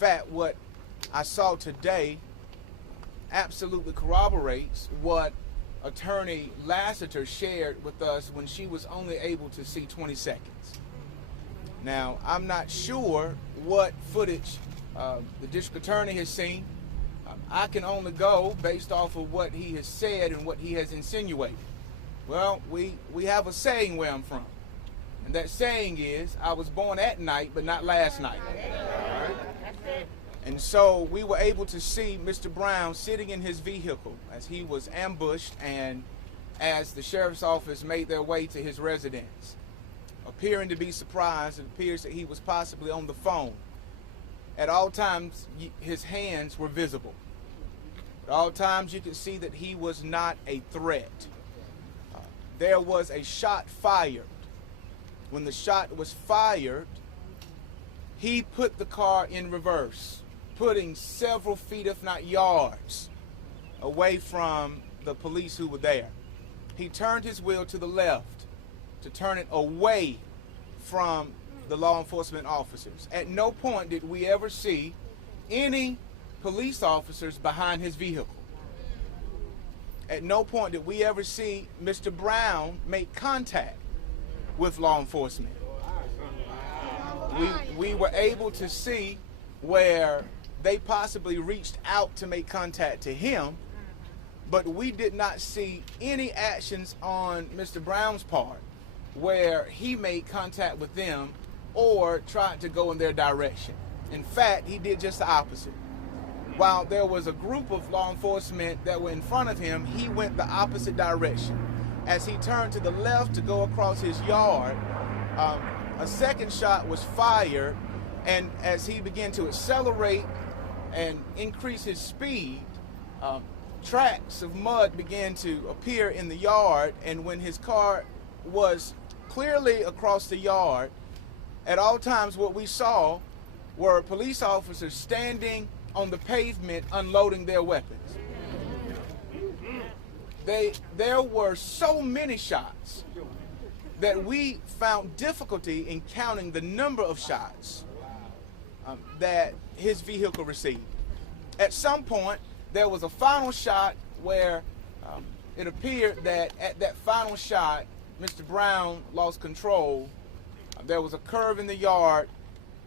fact, what I saw today absolutely corroborates what Attorney Lassiter shared with us when she was only able to see 20 seconds. Now, I'm not sure what footage the district attorney has seen. I can only go based off of what he has said and what he has insinuated. Well, we have a saying where I'm from. And that saying is, I was born at night, but not last night. And so we were able to see Mr. Brown sitting in his vehicle as he was ambushed and as the sheriff's office made their way to his residence. Appearing to be surprised, it appears that he was possibly on the phone. At all times, his hands were visible. At all times, you could see that he was not a threat. There was a shot fired. When the shot was fired, he put the car in reverse, putting several feet, if not yards, away from the police who were there. He turned his wheel to the left to turn it away from the law enforcement officers. At no point did we ever see any police officers behind his vehicle. At no point did we ever see Mr. Brown make contact with law enforcement. We were able to see where they possibly reached out to make contact to him, but we did not see any actions on Mr. Brown's part where he made contact with them or tried to go in their direction. In fact, he did just the opposite. While there was a group of law enforcement that were in front of him, he went the opposite direction. As he turned to the left to go across his yard, a second shot was fired, and as he began to accelerate and increase his speed, tracks of mud began to appear in the yard, and when his car was clearly across the yard, at all times what we saw were police officers standing on the pavement unloading their weapons. There were so many shots that we found difficulty in counting the number of shots that his vehicle received. At some point, there was a final shot where it appeared that at that final shot, Mr. Brown lost control. There was a curve in the yard.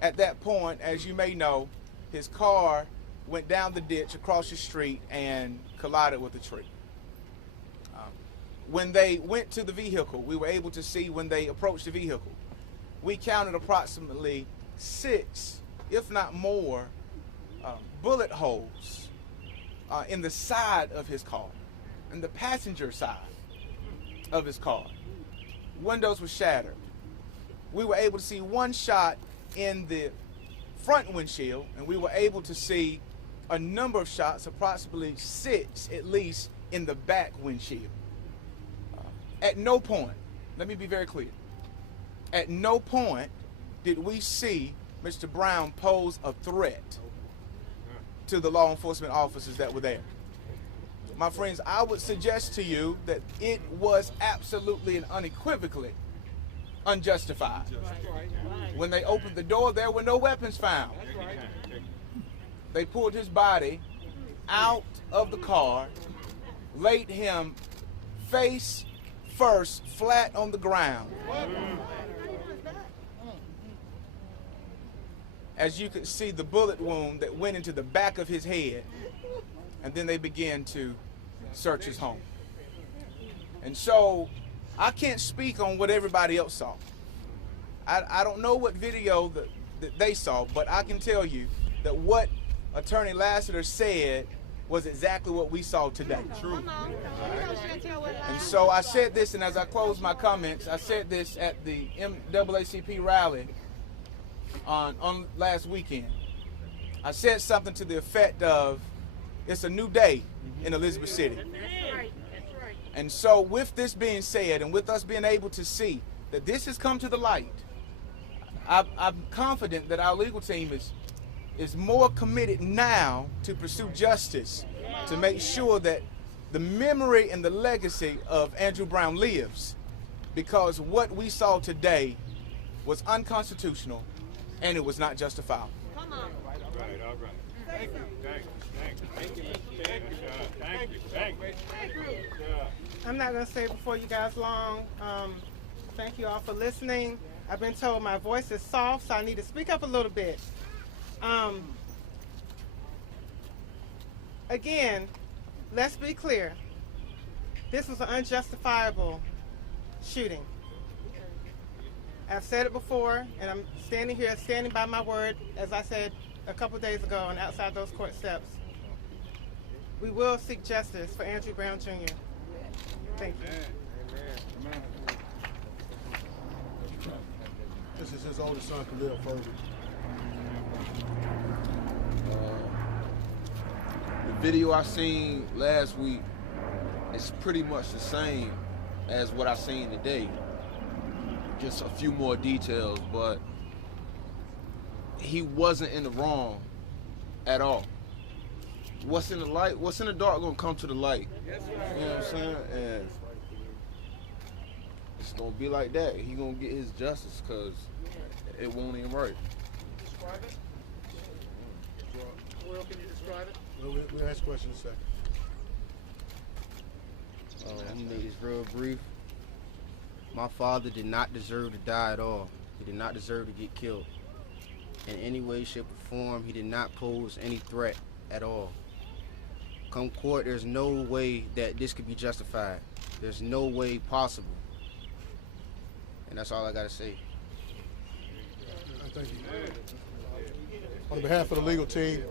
At that point, as you may know, his car went down the ditch across the street and collided with a tree. When they went to the vehicle, we were able to see when they approached the vehicle, we counted approximately 6, if not more, bullet holes in the side of his car, in the passenger side of his car. Windows were shattered. We were able to see one shot in the front windshield, and we were able to see a number of shots, approximately 6 at least, in the back windshield. At no point, let me be very clear, at no point did we see Mr. Brown pose a threat to the law enforcement officers that were there. My friends, I would suggest to you that it was absolutely and unequivocally unjustified. When they opened the door, there were no weapons found. They pulled his body out of the car, laid him face first flat on the ground. As you could see the bullet wound that went into the back of his head, and then they began to search his home. And so I can't speak on what everybody else saw. I don't know what video that they saw, but I can tell you that what Attorney Lassiter said was exactly what we saw today. True. And so I said this, and as I close my comments, I said this at the NAACP rally on last weekend. I said something to the effect of, it's a new day in Elizabeth City. And so with this being said, and with us being able to see that this has come to the light, I'm confident that our legal team is more committed now to pursue justice, to make sure that the memory and the legacy of Andrew Brown lives, because what we saw today was unconstitutional and it was not justifiable. Come on. All right. Thank you. I'm not going to stay before you guys long. Thank you all for listening. I've been told my voice is soft, so I need to speak up a little bit. Again, let's be clear. This was an unjustifiable shooting. I've said it before, and I'm standing here, standing by my word, as I said a couple days ago and outside those court steps. We will seek justice for Andrew Brown Jr. Thank you. Amen. This is his oldest son, Khalil Ferguson. The video I seen last week is pretty much the same as what I seen today. Just a few more details, but he wasn't in the wrong at all. What's in the light, what's in the dark gonna come to the light. You know what I'm saying? And it's gonna be like that. He gonna get his justice because it won't even right. Describe it. Well, can you describe it? We'll ask questions in a second. I'm gonna make this real brief. My father did not deserve to die at all. He did not deserve to get killed. In any way, shape, or form, he did not pose any threat at all. Come court, there's no way that this could be justified. There's no way possible. And that's all I gotta say. Thank you. On behalf of the legal team,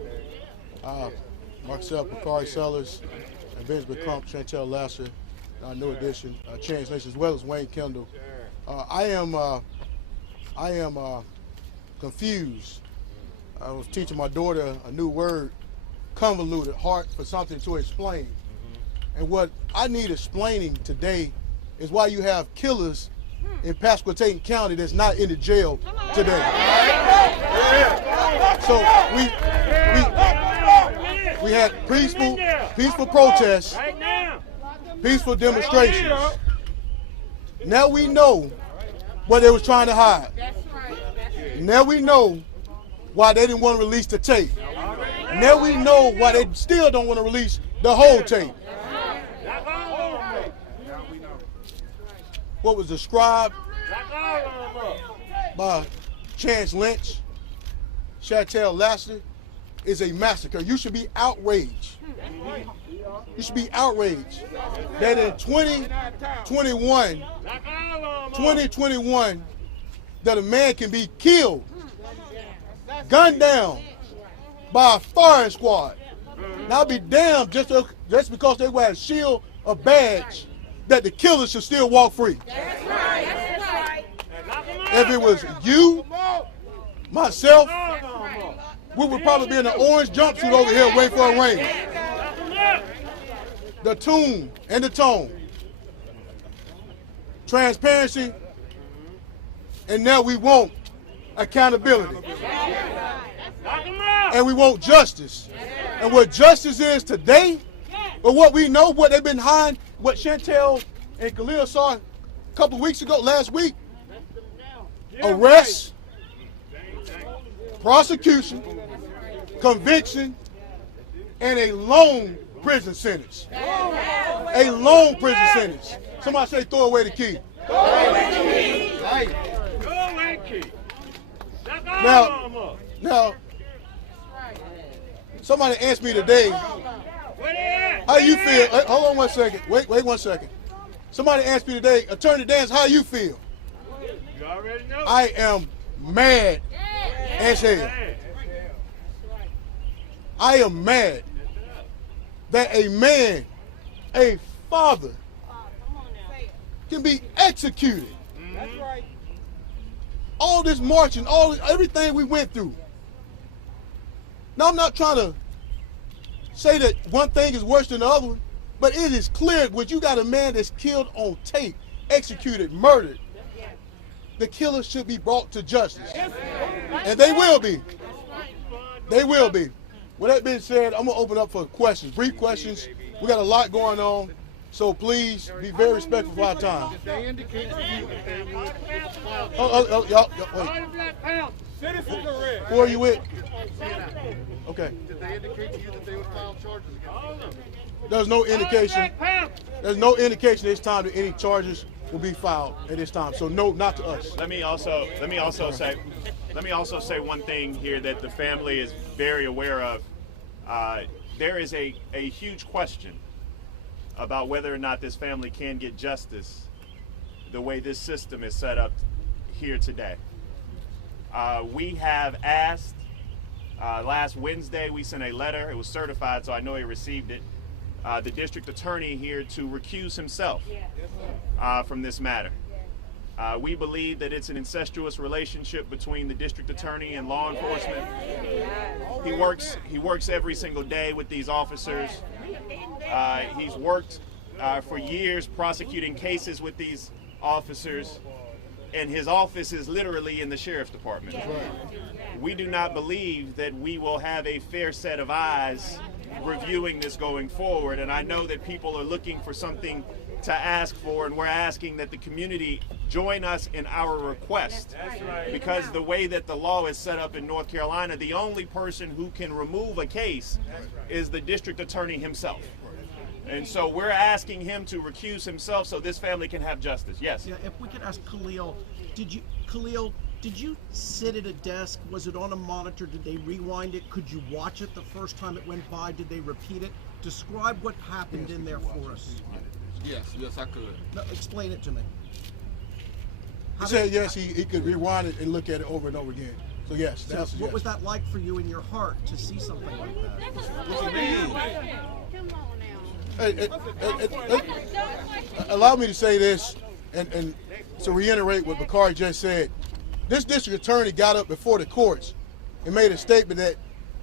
myself, Bakari Sellers, and Benjamin Crump, Chantel Lasser, our new addition, Chance Nation, as well as Wayne Kendall. I am confused. I was teaching my daughter a new word, convoluted, hard for something to explain. And what I need explaining today is why you have killers in Pasquotank County that's not in the jail today. So we had peaceful protests, peaceful demonstrations. Now we know what they was trying to hide. Now we know why they didn't want to release the tape. Now we know why they still don't want to release the whole tape. What was described by Chance Lynch, Chantel Lasser, is a massacre. You should be outraged. You should be outraged that in 2021, that a man can be killed, gunned down by a firing squad. Now I'll be damned just because they wear a shield, a badge, that the killer should still walk free. That's right. That's right. If it was you, myself, we would probably be in an orange jumpsuit over here waiting for a rain. The tune and the tone. Transparency, and now we want accountability. And we want justice. And what justice is today, or what we know, what they've been hiding, what Chantel and Khalil saw a couple weeks ago, last week, arrest, prosecution, conviction, and a long prison sentence. A long prison sentence. Somebody say throw away the key. Throw away the key. Now, somebody asked me today, how you feel? Hold on 1 second. Wait 1 second. Somebody asked me today, Attorney Dance, how you feel? You already know. I am mad as hell. I am mad that a man, a father, can be executed. That's right. All this marching, everything we went through. Now, I'm not trying to say that one thing is worse than the other one, but it is clear when you got a man that's killed on tape, executed, murdered, the killer should be brought to justice. And they will be. They will be. With that being said, I'm going to open up for questions, brief questions. We got a lot going on, so please be very respectful of our time. They indicate to you that they would. Y'all, wait. Citizens arrest. Who are you with? Okay. Did they indicate to you that they would file charges against them? There's no indication. There's no indication this time that any charges will be filed at this time. So no, not to us. Let me also say one thing here that the family is very aware of. There is a huge question about whether or not this family can get justice the way this system is set up here today. We have asked, last Wednesday we sent a letter, it was certified so I know he received it, the district attorney here to recuse himself from this matter. We believe that it's an incestuous relationship between the district attorney and law enforcement. He works every single day with these officers. He's worked for years prosecuting cases with these officers, and his office is literally in the sheriff's department. We do not believe that we will have a fair set of eyes reviewing this going forward, and I know that people are looking for something to ask for, and we're asking that the community join us in our request. Because the way that the law is set up in North Carolina, the only person who can remove a case is the district attorney himself. And so we're asking him to recuse himself so this family can have justice. Yes? Yeah, if we could ask Khalil, did you sit at a desk? Was it on a monitor? Did they rewind it? Could you watch it the first time it went by? Did they repeat it? Describe what happened in there for us. Yes, I could. No, explain it to me. He said yes, he could rewind it and look at it over and over again. So yes, So that's what yes. was that like for you in your heart to see something like that? What you mean? Allow me to say this, and to reiterate what Bakari just said. This district attorney got up before the courts and made a statement that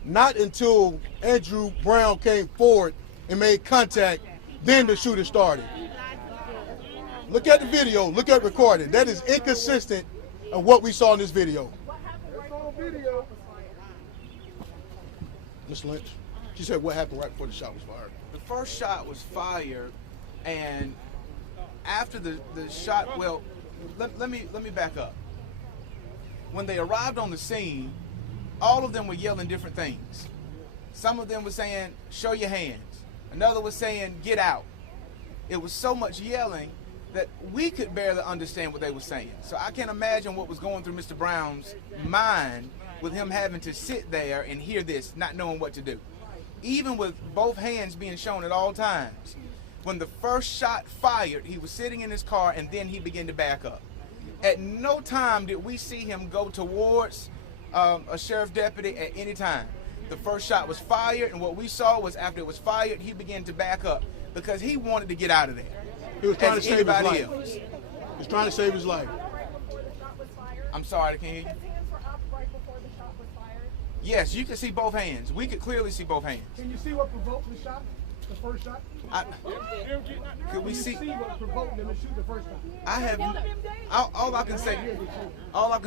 not until Andrew Brown came forward and made contact, then the shooting started. Look at the video, look at the recording. That is inconsistent of what we saw in this video. Ms. Lynch, she said what happened right before the shot was fired. The first shot was fired, and after the shot, well, let me back up. When they arrived on the scene, all of them were yelling different things. Some of them were saying, "Show your hands." Another was saying, "Get out." It was so much yelling that we could barely understand what they were saying. So I can't imagine what was going through Mr. Brown's mind with him having to sit there and hear this, not knowing what to do. Even with both hands being shown at all times, when the first shot fired, he was sitting in his car and then he began to back up. At no time did we see him go towards a sheriff deputy at any time. The first shot was fired, and what we saw was after it was fired, he began to back up because he wanted to get out of there. He was trying to save his anybody life. else. He was trying to save his life. I'm sorry, I can't hear you. Yes, you can see both hands. We could clearly see both hands. Can you see what provoked the shot? The first shot? Could we Can see? you see what provoked them to shoot the first shot? I have. All I can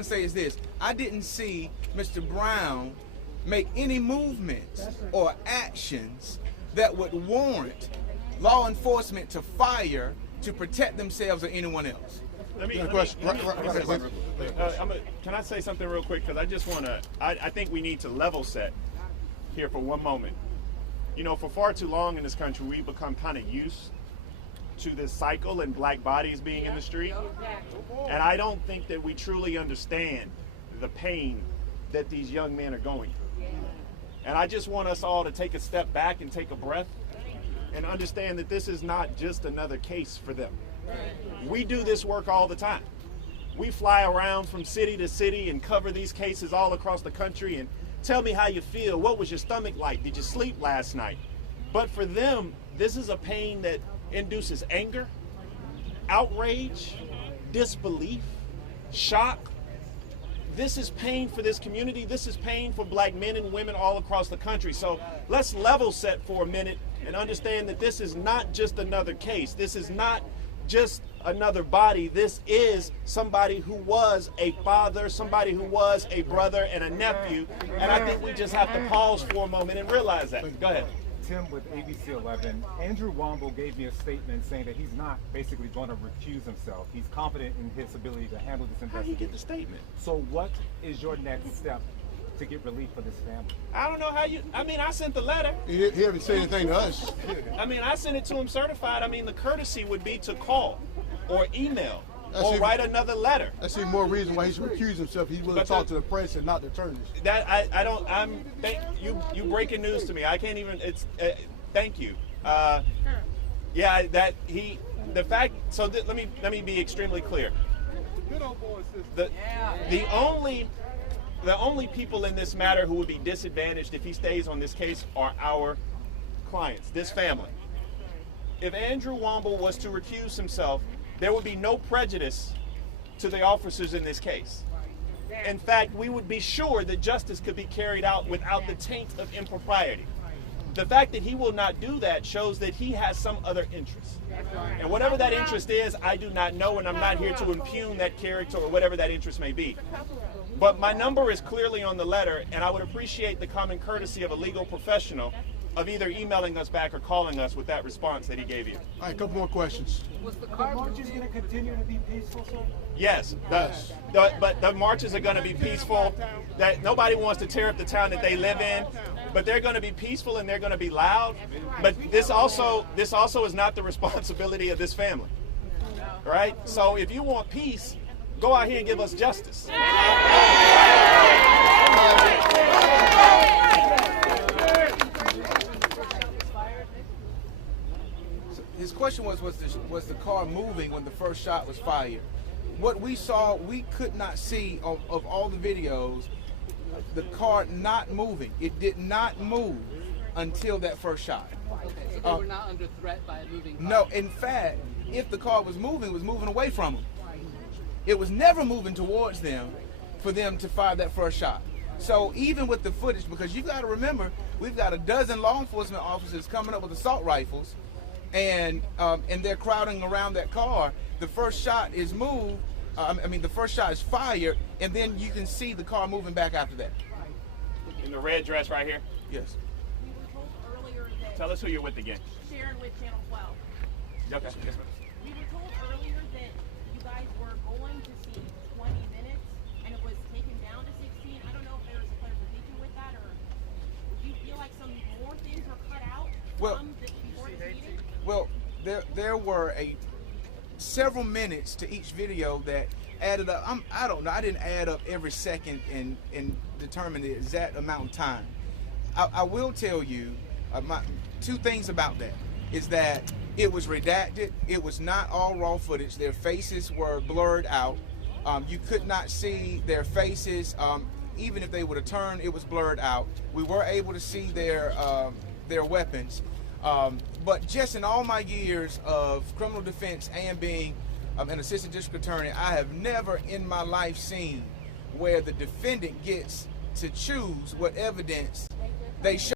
say is this: I didn't see Mr. Brown make any movements or actions that would warrant law enforcement to fire to protect themselves or anyone else. Can I say something real quick? Because I just want to, I think we need to level set here for one moment. You know, for far too long in this country, we've become kind of used to this cycle and black bodies being in the street. And I don't think that we truly understand the pain that these young men are going through. And I just want us all to take a step back and take a breath and understand that this is not just another case for them. We do this work all the time. We fly around from city to city and cover these cases all across the country and tell me how you feel. What was your stomach like? Did you sleep last night? But for them, this is a pain that induces anger, outrage, disbelief, shock. This is pain for this community. This is pain for black men and women all across the country. So let's level set for a minute and understand that this is not just another case. This is not just another body. This is somebody who was a father, somebody who was a brother and a nephew. And I think we just have to pause for a moment and realize that. Go ahead. Tim with ABC 11. Andrew Womble gave me a statement saying that he's not basically going to recuse himself. He's confident in his ability to handle this investigation. How did he get the statement? So what is your next step to get relief for this family? I don't know how you. I mean, I sent the letter. He haven't said anything to us. I mean, I sent it to him certified. I mean, the courtesy would be to call or email That's or even- write another letter. That's even more reason why he should recuse himself. He's willing to talk to the press and not the attorneys. That I don't. You breaking news to me. I can't even. It's. Thank you. Yeah, that he. The fact. So let me be extremely clear. The only people in this matter who would be disadvantaged if he stays on this case are our clients, this family. If Andrew Womble was to recuse himself, there would be no prejudice to the officers in this case. In fact, we would be sure that justice could be carried out without the taint of impropriety. The fact that he will not do that shows that he has some other interest. And whatever that interest is, I do not know, and I'm not here to impugn that character or whatever that interest may be. But my number is clearly on the letter, and I would appreciate the common courtesy of a legal professional of either emailing us back or calling us with that response that he gave you. All right, a couple more questions. Was the marches going to continue to be peaceful, sir? Yes, but the marches are going to be peaceful. That nobody wants to tear up the town that they live in, but they're going to be peaceful and they're going to be loud. But this also is not the responsibility of this family, right? So if you want peace, go out here and give us justice. His question was the car moving when the first shot was fired? What we saw, we could not see of all the videos, the car not moving. It did not move until that first shot. Okay, so they were not under threat by a moving car? No, in fact, if the car was moving, it was moving away from them. It was never moving towards them for them to fire that first shot. So even with the footage, because you've got to remember, we've got a dozen law enforcement officers coming up with assault rifles, and they're crowding around that car. The first shot is moved. The first shot is fired, and then you can see the car moving back after that. In the red dress right here? Yes. We were told earlier that Tell us who you're with again. Sharon with Channel 12. Okay. Yes, ma'am. We were told earlier that you guys were going to see 20 minutes, and it was taken down to 16. I don't know if there was a clarification with that, or do you feel like some more things were cut out from before this meeting? Well, there were several minutes to each video that added up. I don't know. I didn't add up every second and determine the exact amount of time. I will tell you two things about that. Is that it was redacted. It was not all raw footage. Their faces were blurred out. You could not see their faces. Even if they would have turned, it was blurred out. We were able to see their weapons. But just in all my years of criminal defense and being an assistant district attorney, I have never in my life seen where the defendant gets to choose what evidence they show.